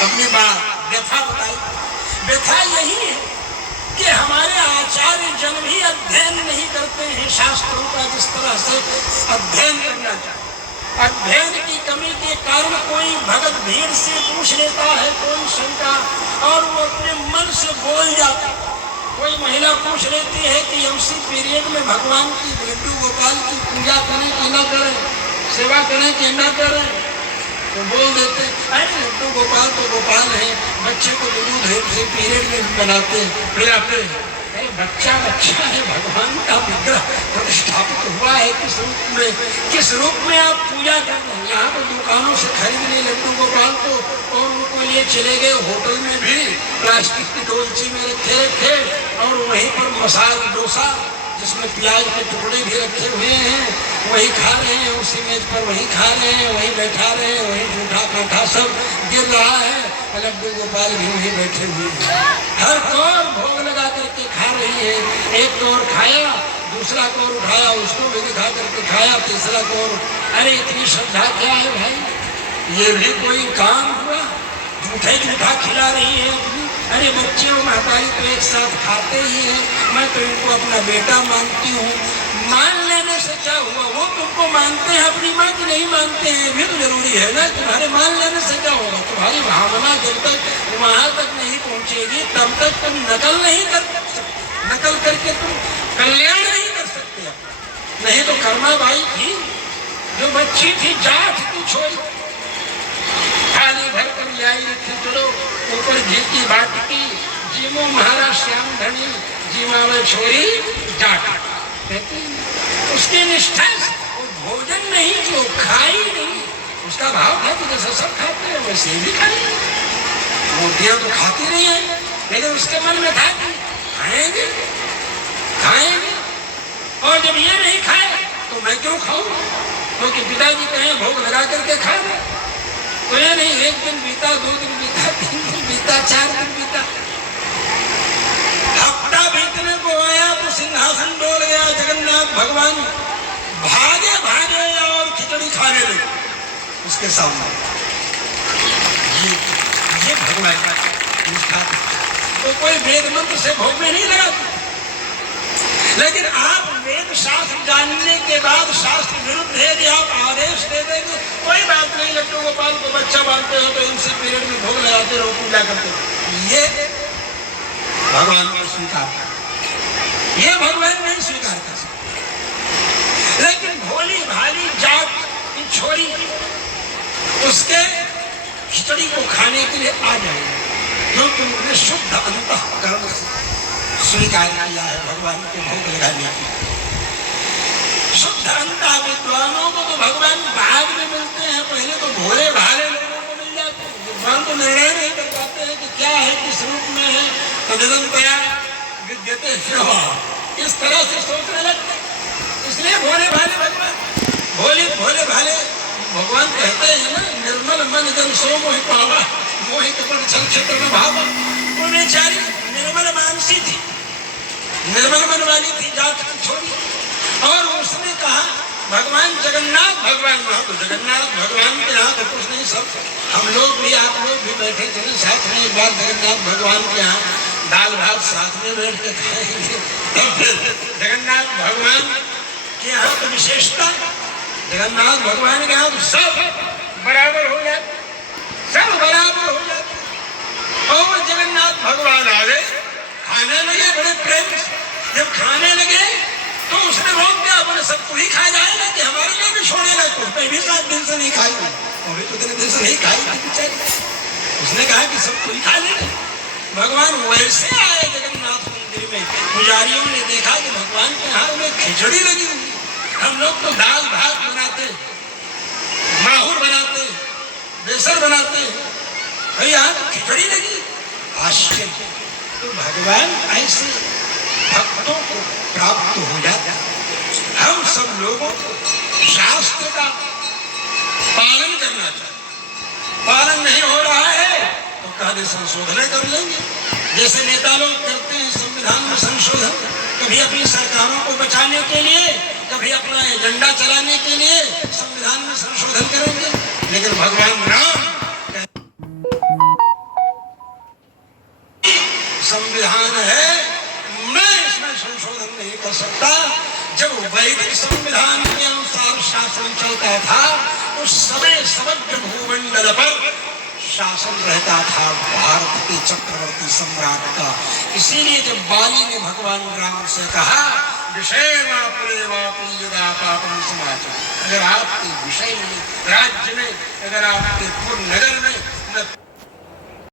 अपनी बात व्यथा बताई। व्यथा यही है कि हमारे आचार्य जन भी अध्ययन नहीं करते हैं शास्त्रों का जिस तरह से अध्ययन करना चाहिए। अध्ययन की कमी के कारण कोई भगत भीड़ से पूछ लेता है कोई शंका और वो अपने मन से बोल जाता है। कोई महिला पूछ लेती है कि एमसी पीरियड में भगवान की लड्डू गोपाल की पूजा करें कि न करें, सेवा करें कि न करें, तो बोल देते अरे लड्डू गोपाल तो गोपाल है, बच्चे को दूध है पीरियड में बनाते पिलाते। अरे बच्चा बच्चा है, भगवान का विग्रह प्रतिष्ठापित हुआ है किस रूप में आप पूजा कर रहे हैं। यहाँ तो दुकानों से खरीद लिए लड्डू गोपाल को और उनको लिए चले गए होटल में भी प्लास्टिक की डोलची में रखे और वहीं पर मसाला डोसा जिसमें प्याज के टुकड़े भी रखे हुए हैं वही खा रहे हैं, उसी मेज पर वही खा रहे हैं, वही बैठा रहे हैं, वही जूठा कांठा सब गिर रहा है, लड्डू गोपाल भी वही बैठे हुए हैं। हर कौर भोग लगा करके खा रही है। एक कौर खाया, दूसरा कौर उठाया, उसको भी दिखा करके खाया, तीसरा कौर। अरे इतनी श्रद्धा क्या है भाई, ये भी कोई काम हुआ? जूठा खिला रही है अपनी। अरे बच्चे और महतारी तो एक साथ खाते ही हैं, मैं तो इनको अपना बेटा मानती हूँ। मान लेने से क्या हुआ, वो तुमको मानते हैं अपनी माँ की नहीं मानते हैं, भी तो जरूरी है ना। तुम्हारे मान लेने से क्या होगा, तुम्हारी भावना जब तक वहां तक नहीं पहुंचेगी तब तक तुम नकल करके तुम कल्याण नहीं कर सकते। नहीं तो कर्मा बाई थी जो बच्ची थी, जाट की छोरी, थाली भर कर लाई खिचड़ो, ऊपर घी की बाटी, जीमो महाराज श्याम धनी, जीमा में छोरी जाट। उसकी निष्ठा से वो भोजन नहीं जो खाई नहीं, उसका भाव था कि जैसे सब खाते हैं वैसे भी खाई। रोटियां तो खाती नहीं है, लेकिन उसके मन में था कि खाएंगे खाएंगे, और जब ये नहीं खाए तो मैं क्यों खाऊं, क्योंकि पिताजी कहें भोग लगा करके खा ले। तो ये नहीं, एक दिन बीता, 2 दिन बीता, 3 दिन बीता, 4 दिन बीता, हफ्ता बीतने को आया तो सिंहासन डोल गया। जगन्नाथ भगवान भागे भागे और खिचड़ी खाने लगे उसके सामने। ये भगवान का निष्ठा। तो कोई वेद मंत्र से भोग में नहीं लगा, लेकिन आप वेद शास्त्र जानने के बाद शास्त्र विरुद्ध है कि आप आदेश दे देंगे कोई बात नहीं, लड्डू गोपाल को बच्चा मानते हो तो इनसे पीरियड में भोग लगाते रहो, पूजा करते हो, ये भगवान को स्वीकार, ये भगवान नहीं स्वीकार कर सकते। लेकिन भोली भाली जाट की छोरी उसके खिचड़ी को खाने के लिए आ जाएगी, क्योंकि उन्होंने शुद्ध अंतःकरण से स्वीकार किया है भगवान के भोग लगाने की। शुद्ध अंतः विद्वानों को तो भगवान बाद में मिलते हैं, पहले तो भोले भाले लोगों को मिल जाते हैं। विद्वान तो निर्णय नहीं कर पाते हैं कि क्या है, किस रूप में है, तदनंतया विद्यते ह्यः, इस तरह से सोचने लगते। इसलिए भोले भाले भगवान भोले भाले भगवान कहते हैं ना, निर्मल मन जन सो मोहि पावा, मोहि कपट छल क्षेत्र में भावा। वो बेचारी निर्मल मानसी थी, निर्मल मन वाली थी, जाट की छोरी। और उसने कहा भगवान जगन्नाथ भगवान, वहां तो जगन्नाथ भगवान के यहाँ तो कुछ नहीं, सब हम लोग भी, आप लोग भी बैठे थे साथ में, एक बार जगन्नाथ भगवान के यहाँ दाल भात साथ में बैठ के खाएंगे। तब फिर जगन्नाथ भगवान के यहाँ तो विशेषता, जगन्नाथ भगवान के यहाँ तो सब बराबर हो जाते, सब बराबर हो जाते। और जगन्नाथ भगवान आ गए, खाने लगे बड़े प्रेम से। जब खाने लगे तो उसने रोक दिया, बोले सबको ही खा जाएगा कि हमारे लिए भी छोड़ेगा, उसने भी 7 दिन से नहीं खाई, वो भी तो 3 दिन से नहीं खाई बेचारी। उसने कहा कि सबको ही खा लेंगे। भगवान वैसे आए जगन्नाथ मंदिर में, पुजारियों ने देखा कि भगवान के हाथ में खिचड़ी लगी हुई। हम लोग तो दाल भात बनाते, माहौर बनाते, बेसर बनाते, यहाँ खिचड़ी लगी, आश्चर्य। तो भगवान ऐसे भक्तों को प्राप्त हो जाता। हम सब लोगों को शास्त्र का पालन करना चाहिए। पालन नहीं हो रहा है तो कभी संशोधन कर लेंगे, जैसे नेता लोग करते हैं संविधान में संशोधन, कभी अपनी सरकारों को बचाने के लिए, कभी अपना एजेंडा चलाने के लिए संविधान में संशोधन करेंगे। लेकिन भगवान राम हो सकता। जब वैदिक संविधान के अनुसार शासन चलता था उस समय समग्र भूमंडल पर शासन रहता था भारत के चक्रवर्ती सम्राट का। इसीलिए जब बाली ने भगवान राम से कहा विषय अगर आपके विषय में, राज्य में, अगर आपके नगर में